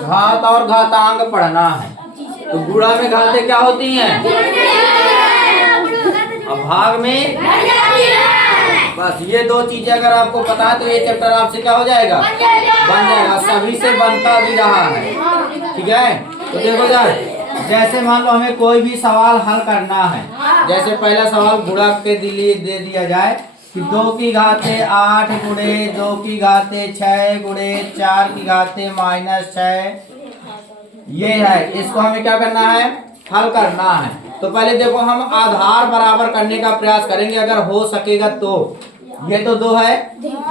घात और घातांक पढ़ना है। तो गुणा में घातें क्या होती हैं? और भाग में, बस ये दो चीजें अगर आपको पता है तो ये चैप्टर आपसे क्या हो जाएगा? बन जाएगा। सभी से बनता भी रहा है, ठीक है। तो देखो यार, जैसे मान लो हमें कोई भी सवाल हल करना है, जैसे पहला सवाल गुणा के लिए दे दिया जाए कि 2 की घाते 8 गुणे 2 की घाते 6 गुणे 4 की घाते -6, ये है। इसको हमें क्या करना है? हल करना है। तो पहले देखो हम आधार बराबर करने का प्रयास करेंगे अगर हो सकेगा तो। ये तो 2 है,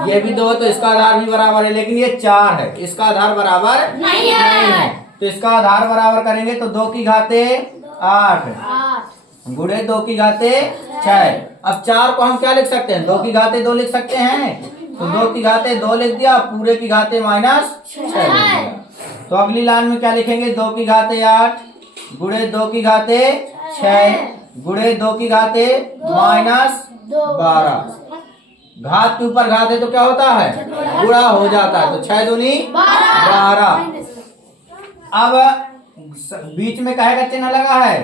ये भी 2 है, तो इसका आधार भी बराबर है, लेकिन ये 4 है, इसका आधार बराबर नहीं है। तो इसका आधार बराबर करेंगे तो 2 की घाते 8 गुणे 2 की घाते 6। अब 4 को हम क्या लिख सकते हैं? 2 की घाते 2 लिख सकते हैं। तो 2 की घाते 2 लिख दिया, पूरे की घाते -6। तो अगली लाइन में क्या लिखेंगे? 2 की घाते 8 गुणे 2 की घाते 6 गुणे 2 की घाते -12। घात के ऊपर घात है तो क्या होता है? गुणा हो जाता है। तो 6 दूनी 12। अब बीच में काहे का चिन्ह लगा है?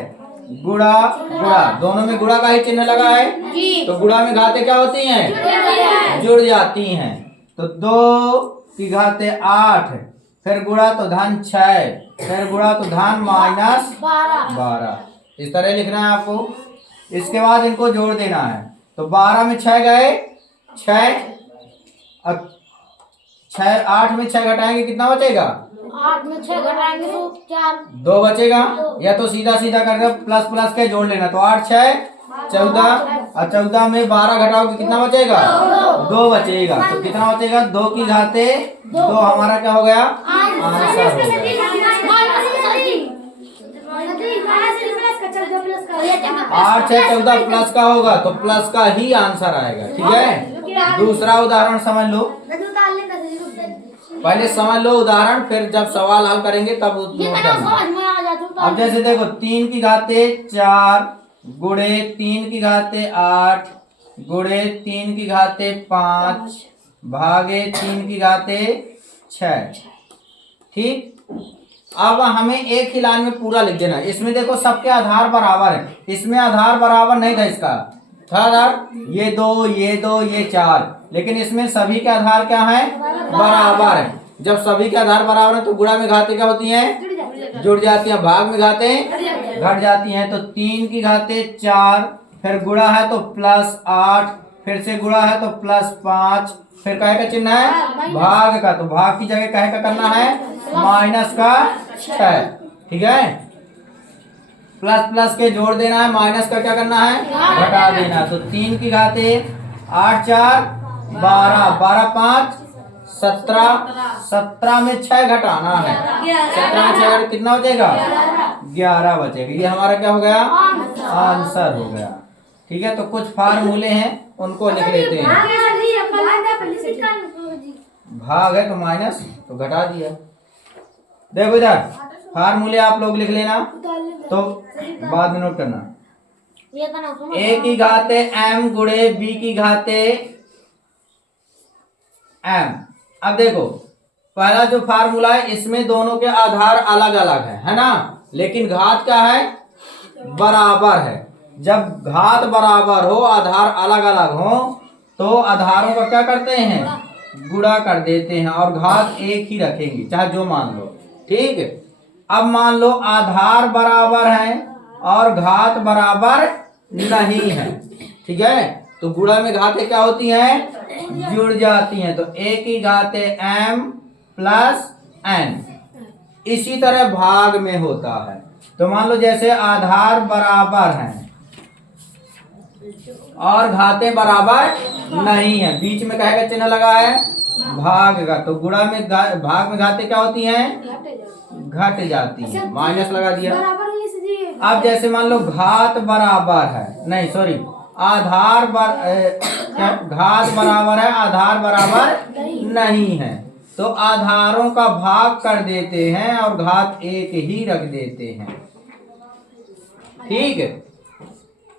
गुणा गुणा, दोनों में गुणा का ही चिन्ह लगा है। तो गुणा में घातें क्या होती हैं? जुड़ जाती हैं। तो 2 की घाते 8, फिर गुणा तो धन 6, फिर गुणा तो धन -12। इस तरह लिखना है आपको। इसके बाद इनको जोड़ देना है। तो 12 में 6 गए 6, अब 6 8 में 6 घटाएंगे कितना बचेगा? 8 में 6 घटाएंगे तो 4, 2 बचेगा। या तो सीधा सीधा करके प्लस प्लस के जोड़ लेना। तो 8 6 14, और 14 में 12 घटाओगे कितना बचेगा? 2 बचेगा। तो कितना बचेगा? 2 की घाते 2 हमारा क्या हो गया? आंसर हो गया। 8 6 14 प्लस का होगा तो प्लस का ही आंसर आएगा, ठीक है। दूसरा उदाहरण समझ लो, पहले समझ लो उदाहरण, फिर जब सवाल हल करेंगे तब नोट करना। अब जैसे देखो 3 की घाते 4 गुणे 3 की घाते 8 गुणे 3 की घाते 5 भागे 3 की घाते 6, ठीक। अब हमें एक ही लाइन में पूरा लिख देना। इसमें देखो सबके आधार बराबर है, इसमें आधार बराबर नहीं था, इसका था आधार ये 2 ये 2 ये 4, लेकिन इसमें सभी के आधार क्या है? बराबर है। जब सभी के आधार बराबर है तो गुणा में घातें क्या होती हैं? जुड़ जाती हैं। भाग में घातें घट जाती हैं। तो 3 की घाते 4, फिर गुणा है तो +8, फिर से गुणा है तो +5, फिर काहे का चिन्ह है? भाग का। तो भाग की जगह काहे का करना है? -6, ठीक है। प्लस प्लस के जोड़ देना है, माइनस का क्या करना है? घटा देना। तो 3 की घाते 8 4 12, 12 5 17, 17 में 6 घटाना है। 17 में 6 कितना बचेगा? 11 बचेगा। ये हमारा क्या हो गया? आंसर हो गया, ठीक है। तो कुछ फार्मूले हैं उनको लिख लेते हैं। भाग है तो माइनस, तो घटा दिया। देखो इधर फार्मूले आप लोग लिख लेना, तो बाद में नोट करना। a की घाते m गुणे b की घाते m। अब देखो पहला जो फार्मूला है इसमें दोनों के आधार अलग अलग है ना, लेकिन घात क्या है? बराबर है। जब घात बराबर हो आधार अलग अलग हो तो आधारों का क्या करते हैं? गुणा कर देते हैं और घात एक ही रखेंगे, चाहे जो मान लो, ठीक। अब मान लो आधार बराबर है और घात बराबर नहीं है, ठीक है। तो गुणा में घातें क्या होती हैं? जुड़ जाती हैं। तो a की घाते m प्लस n। इसी तरह भाग में होता है। तो मान लो जैसे आधार बराबर हैं और घातें बराबर नहीं है, बीच में काहे का चिन्ह लगा है? भाग का। तो गुणा में भाग में घातें क्या होती हैं? घट जाती हैं, माइनस लगा दिया। अब जैसे मान लो घात बराबर है, नहीं सॉरी, घात बराबर है आधार बराबर नहीं है, तो आधारों का भाग कर देते हैं और घात एक ही रख देते हैं। ठीक है,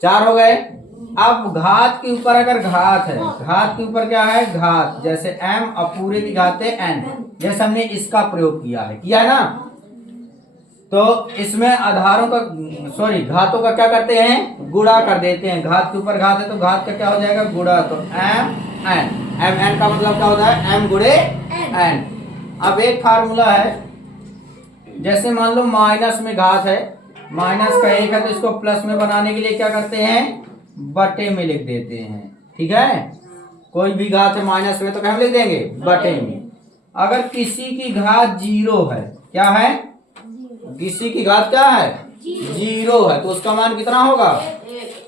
4 हो गए। अब घात के ऊपर अगर घात है, घात के ऊपर क्या है घात, जैसे m अब पूरे की घाते n, जैसे हमने इसका प्रयोग किया है ना, तो इसमें आधारों का घातों का क्या करते हैं गुणा कर देते हैं। घात के ऊपर घात है तो घात का क्या हो जाएगा गुणा, तो m n का मतलब क्या होता है m गुणे n। अब एक फार्मूला है, जैसे मान लो माइनस में घात है, माइनस का 1 है तो इसको प्लस में बनाने के लिए क्या करते हैं बटे में लिख देते हैं। ठीक है, कोई भी घात है माइनस में तो क्या हम लिख देंगे बटे में। अगर किसी की घात 0 है, क्या है किसी की घात क्या है 0 है, तो उसका मान कितना होगा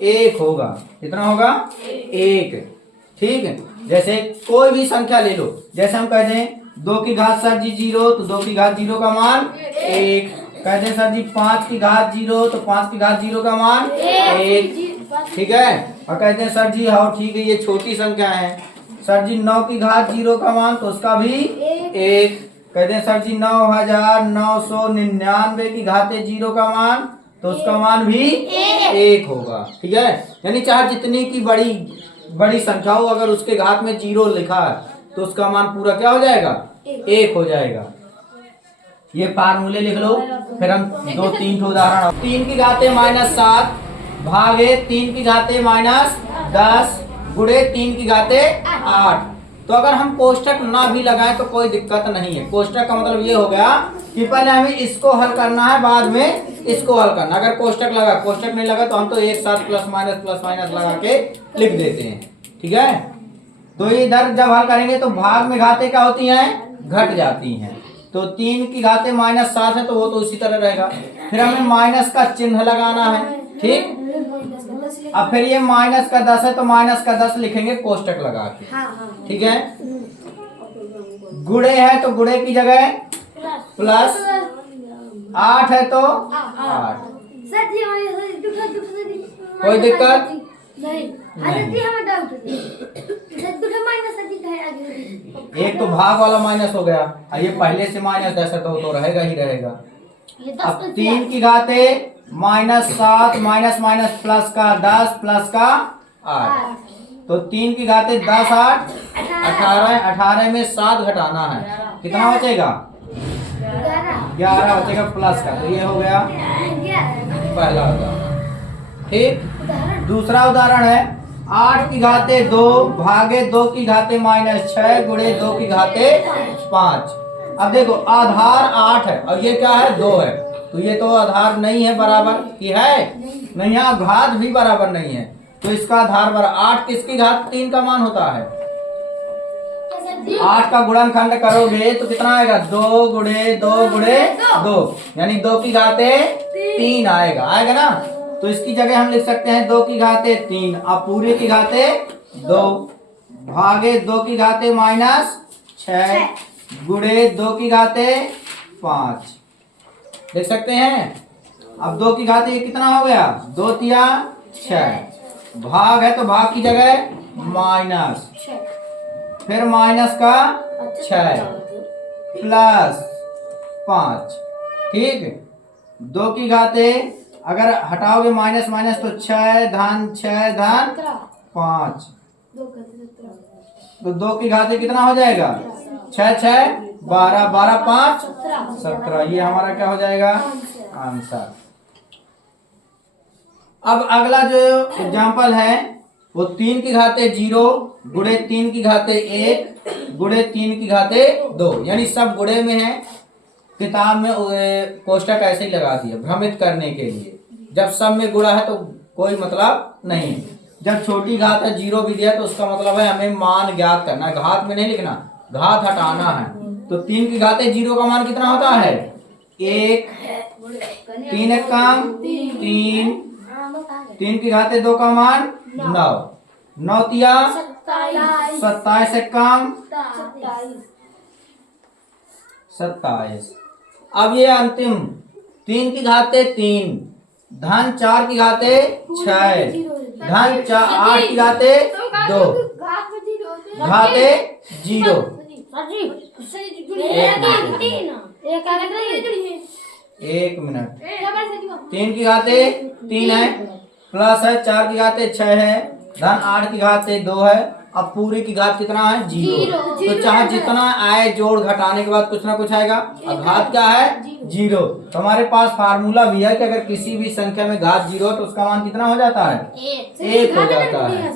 1 होगा। कितना होगा 1। ठीक है, जैसे कोई भी संख्या ले लो, जैसे हम कहते हैं 2 की घात सर जी 0, तो 2 की घात 0 का मान 1। कहते हैं सर जी 5 की घात 0, तो 5 की घात 0 का मान 1। ठीक है, और कहते हैं सर जी हाँ ठीक है ये छोटी संख्या है, सर जी 9 की घात 0 का मान, तो उसका भी 1। कहते हैं सर जी 9999 की घाते 0 का मान, तो उसका मान भी 1 होगा। ठीक है, यानी चाहे जितनी की बड़ी संख्या हो, अगर उसके घात में 0 लिखा है तो उसका मान पूरा क्या हो जाएगा 1 हो जाएगा। ये फार्मूले लिख लो, फिर हम 2-3 उदाहरण। 3 की घाते -7 भागे 3 की घाते -10 गुणे 3 की घाते 8। तो अगर हम कोष्टक ना भी लगाएं तो कोई दिक्कत नहीं है। कोष्टक का मतलब ये हो गया कि पहले हमें इसको हल करना है, बाद में इसको हल करना। अगर कोष्टक लगा, कोष्टक नहीं लगा तो हम तो एक साथ प्लस माइनस लगा के लिख देते हैं। ठीक है, तो इधर जब हल करेंगे तो भाग में घाते क्या होती हैं घट जाती हैं। तो 3 की घाते -7 है तो वो तो उसी तरह रहेगा। फिर हमें माइनस का चिन्ह लगाना है। ठीक, अब फिर ये माइनस का 10 है तो माइनस का 10 लिखेंगे कोष्टक लगा के। ठीक है, गुणे है तो गुणे की जगह प्लस, 8 है तो 8। कोई दिक्कत नहीं। एक तो भाग वाला माइनस हो गया, ये पहले से -10 है तो रहेगा ही रहेगा। अब 3 की घाते -7 माइनस प्लस का 10 प्लस का 8, तो 3 की घाते 10 8 18, 18 में 7 घटाना है, कितना बचेगा 11 बचेगा प्लस का। तो ये हो गया पहला उदाहरण। ठीक, दूसरा उदाहरण है 8 की घाते 2 भागे 2 की घाते -6 गुणे 2 की घाते 5। अब देखो आधार 8 है और ये क्या है 2 है, तो ये तो आधार नहीं है बराबर की है नहीं, यहाँ घात भी बराबर नहीं है, तो इसका आधार बराबर 8 किसकी घात 3 का मान होता है। 8 का गुणनखंड करोगे तो कितना आएगा 2 गुणे 2 गुणे 2, यानी 2 की घाते 3 आएगा ना। तो इसकी जगह हम लिख सकते हैं 2 की घाते 3, अब पूरे की घाते 2 भागे 2 की घाते -6 गुणे 2 की घाते 5 लिख सकते हैं। अब 2 की घाते कितना हो गया 2 तिया 6, भाग है तो भाग की जगह माइनस, फिर माइनस का 6 प्लस 5। ठीक, 2 की घाते अगर हटाओगे माइनस तो 6 धन 5, तो 2 की घाते कितना हो जाएगा 6 6 12 12 5 17। ये हमारा क्या हो जाएगा आंसर। अब अगला जो एग्जाम्पल है वो 3 की घाते 0 गुणे 3 की घाते 1 गुणे 3 की घाते 2, यानी सब गुणे में है। किताब में कोष्टक ऐसे ही लगा दिया भ्रमित करने के लिए। जब सब में गुणा है तो कोई मतलब नहीं, जब छोटी घात है 0 भी दिया तो उसका मतलब है हमें मान ज्ञात करना है, घात में नहीं लिखना, घात हटाना है। तो 3 की घाते 0 का मान कितना होता है 1, 3 एक काम 3, 3 की घाते 2 का मान 9, 9 तिया 27 एक काम 27। अब ये अंतिम 3 की घाते 3 धन 4 की घाते 6 धन 8 की घाते 2 घाते 0। एक मिनट 3 की घाते 3 है, प्लस है 4 की घाते 6 है, धन 8 की घाते 2 है। अब पूरी की घात कितना है 0। तो चाहे जितना आए जोड़ घटाने के बाद कुछ ना कुछ आएगा। अब घात क्या है 0। तो हमारे पास फार्मूला भी है कि अगर किसी भी संख्या में घात 0 तो उसका मान कितना हो जाता है 1 हो जाता है।